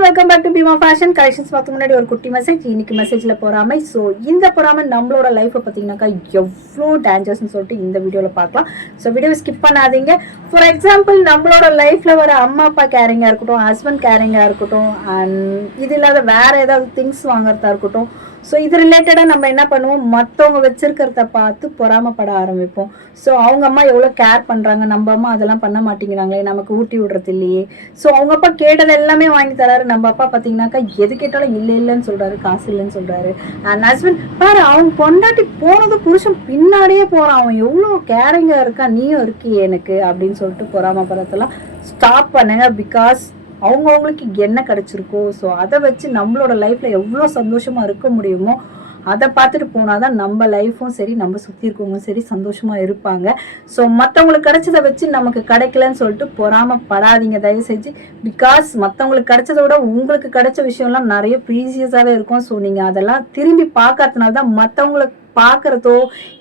Welcome back to Bheema fashion collections. பார்த்து முன்னாடி ஒரு குட்டி மெசேஜ். இன்னைக்கு மெசேஜ்ல பொறாமை. ஸோ இந்த பொறாமை நம்மளோட லைஃப்பை பார்த்தீங்கன்னாக்கா எவ்வளோ டேஞ்சர்ஸ்ன்னு சொல்லிட்டு இந்த வீடியோவில் பார்க்கலாம். ஸோ வீடியோவை ஸ்கிப் பண்ணாதீங்க. ஃபார் எக்ஸாம்பிள் நம்மளோட லைஃப்ல வர அம்மா அப்பா கேரிங்காக இருக்கட்டும், ஹஸ்பண்ட் கேரிங்காக இருக்கட்டும், அண்ட் இது இல்லாத வேற ஏதாவது திங்ஸ் வாங்குறதா இருக்கட்டும். ஸோ இது ரிலேட்டடாக நம்ம என்ன பண்ணுவோம், மற்றவங்க வச்சிருக்கிறத பார்த்து பொறாமப்பட ஆரம்பிப்போம். ஸோ அவங்க அம்மா எவ்வளோ கேர் பண்ணுறாங்க, நம்ம அம்மா அதெல்லாம் பண்ண மாட்டேங்கிறாங்களே, நமக்கு ஊட்டி விடுறது இல்லையே. ஸோ அவங்க அப்பா கேட்டது எல்லாமே வாங்கி தராரு, நம்ம அப்பா பார்த்தீங்கன்னாக்கா எது கேட்டாலும் இல்லை இல்லைன்னு சொல்கிறாரு, காசு இல்லைன்னு சொல்கிறாரு. அண்ட் ஹஸ்பண்ட் பாரு, அவங்க பொண்டாட்டி போனது புருஷன் பின்னாடியே போகிறான், அவன் எவ்வளோ கேரிங்காக இருக்கான், நீயும் இருக்கியே எனக்கு அப்படின்னு சொல்லிட்டு பொறாமப்படுறதெல்லாம் ஸ்டாப் பண்ணுங்க. பிகாஸ் அவங்களுக்கு என்ன கிடைச்சிருக்கோ, ஸோ அதை வச்சு நம்மளோட லைஃப்ல எவ்வளோ சந்தோஷமா இருக்க முடியுமோ அதை பார்த்துட்டு போனாதான் நம்ம லைஃப்பும் சரி, நம்ம சுற்றி இருக்கவங்களும் சரி சந்தோஷமா இருப்பாங்க. ஸோ மற்றவங்களுக்கு கிடைச்சதை வச்சு நமக்கு கிடைக்கலன்னு சொல்லிட்டு பொறாமப்படாதீங்க தயவு செஞ்சு. பிகாஸ் மற்றவங்களுக்கு கிடைச்சதை விட உங்களுக்கு கிடைச்ச விஷயம்லாம் நிறைய ப்ரீசியஸாகவே இருக்கும். ஸோ நீங்கள் அதெல்லாம் திரும்பி பார்க்கறதுனால தான் மற்றவங்களுக்கு பார்க்கறதோ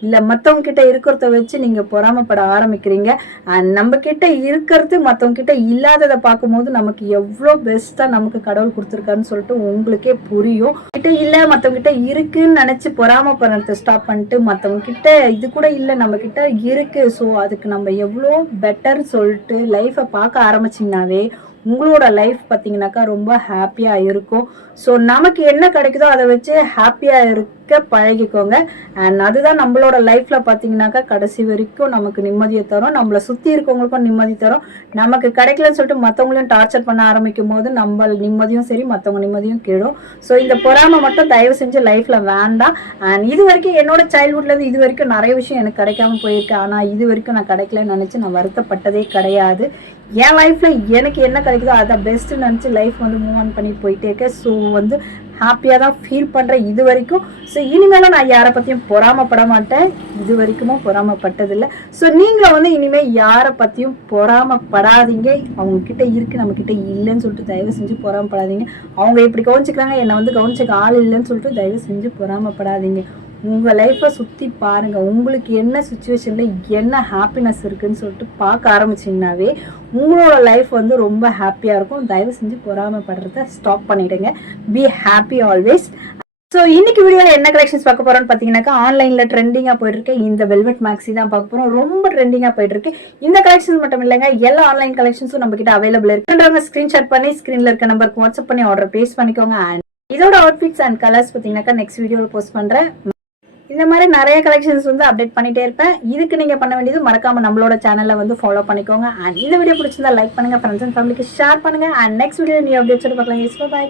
இல்லை மற்றவங்க கிட்ட இருக்கிறத வச்சு நீங்கள் பொறாமப்பட ஆரம்பிக்கிறீங்க. அண்ட் நம்ம கிட்ட இருக்கிறது மற்றவங்க கிட்ட இல்லாததை பார்க்கும்போது நமக்கு எவ்வளோ பெஸ்ட்டாக நமக்கு கடவுள் கொடுத்துருக்காருன்னு சொல்லிட்டு உங்களுக்கே புரியும். கிட்ட இல்லை மற்றவங்க கிட்ட இருக்குன்னு நினச்சி பொறாமப்படுறத ஸ்டாப் பண்ணிட்டு மற்றவங்க கிட்ட இது கூட இல்லை நம்ம கிட்ட இருக்கு, ஸோ அதுக்கு நம்ம எவ்வளோ பெட்டர்னு சொல்லிட்டு லைஃப்பை பார்க்க ஆரம்பிச்சிங்கனாவே உங்களோட லைஃப் பார்த்தீங்கன்னாக்கா ரொம்ப ஹாப்பியாக இருக்கும். ஸோ நமக்கு என்ன கிடைக்குதோ அதை வச்சு ஹாப்பியாக இருக்க பழகிக்கோங்க. அண்ட் அதுதான் நம்மளோட லைஃப்பில் பார்த்தீங்கன்னாக்கா கடைசி வரைக்கும் நமக்கு நிம்மதியை தரும், நம்மளை சுற்றி இருக்கவங்களுக்கும் நிம்மதி தரும். நமக்கு கிடைக்கலன்னு சொல்லிட்டு மற்றவங்களையும் டார்ச்சர் பண்ண ஆரம்பிக்கும் போது நம்ம நிம்மதியும் சரி மற்றவங்க நிம்மதியும் கீழும். ஸோ இந்த பொறாமை மட்டும் தயவு செஞ்சு லைஃப்பில் வேண்டாம். அண்ட் இது வரைக்கும் என்னோட சைல்ட்ஹுட்லேருந்து இது வரைக்கும் நிறைய விஷயம் எனக்கு கிடைக்காம போயிருக்கு. ஆனால் இது வரைக்கும் நான் கிடைக்கலன்னு நினச்சி நான் வருத்தப்பட்டதே கிடையாது. என் லைஃப்பில் எனக்கு என்ன கிடைக்குதோ அதை பெஸ்ட்டு நினச்சி லைஃப் வந்து மூவ் ஆன் பண்ணி போயிட்டே இருக்கேன். ஸோ வந்து ஹாப்பியாக தான் ஃபீல் பண்ணுறேன் இது வரைக்கும். ஸோ இனிமேலும் நான் யாரை பற்றியும் பொறாமப்பட மாட்டேன், இது வரைக்கும் பொறாமப்பட்டதில்லை. ஸோ நீங்களும் வந்து இனிமேல் யாரை பற்றியும் பொறாமப்படாதீங்க. அவங்கக்கிட்ட இருக்குது நம்மக்கிட்ட இல்லைன்னு சொல்லிட்டு தயவு செஞ்சு பொறாமப்படாதீங்க. அவங்க எப்படி கவனிச்சுக்கிறாங்க, என்னை வந்து கவனிச்சுக்க ஆள் இல்லைன்னு சொல்லிட்டு தயவு செஞ்சு பொறாமப்படாதீங்க. உங்கள் லைஃப்பை சுற்றி பாருங்கள், உங்களுக்கு என்ன சுச்சுவேஷனில் என்ன ஹாப்பினஸ் இருக்குதுன்னு சொல்லிட்டு பார்க்க ஆரம்பிச்சிங்கனாவே உங்களோட லைஃப் வந்து ரொம்ப ஹாப்பியாக இருக்கும். தயவு செஞ்சு பொறாமப்படுறத ஸ்டாப் பண்ணிவிடுங்க. Be happy always. ஸோ இன்னைக்கு வீடியோவில் என்ன கலெக்ஷன்ஸ் பார்க்க போகிறோம்னு பார்த்தீங்கன்னாக்கா ஆன்லைனில் ட்ரெண்டிங்காக போயிட்டுருக்கு இந்த வெல்வெட் மேக்ஸி தான் பார்க்க போகிறோம். ரொம்ப ட்ரெண்டிங்காக போயிட்டுருக்கு. இந்த கலெக்ஷன்ஸ் மட்டும் இல்லைங்க, எல்லா ஆன்லைன் கலெக்ஷன்ஸும் நம்ம கிட்ட அவைலபிள் இருக்குன்றவங்க ஸ்க்ரீன்ஷாட் பண்ணி ஸ்க்ரீனில் இருக்க நம்பருக்கு வாட்ஸ்அப் பண்ணி ஆர்டர் பேஸ் பண்ணிக்கோங்க. அண்ட் இதோட அவுட்ஃபிட்ஸ் அண்ட் கலர்ஸ் பார்த்தீங்கன்னாக்கா நெக்ஸ்ட் வீடியோவில் போஸ்ட் பண்ணுறேன். இந்த மாதிரி நிறைய கலெக்ஷன்ஸ் வந்து அப்டேட் பண்ணிட்டே இருப்பேன். இதுக்கு நீங்க பண்ண வேண்டியது மறக்காம நம்மளோட சேனலை வந்து ஃபாலோ பண்ணிக்கோங்க. அண்ட் இந்த வீடியோ பிடிச்சிருந்தா லைக் பண்ணுங்க, ஃப்ரெண்ட்ஸ் அண்ட் ஃபேமிலிக்கு ஷேர் பண்ணுங்க. And next video new updates பார்க்கலாம். பை.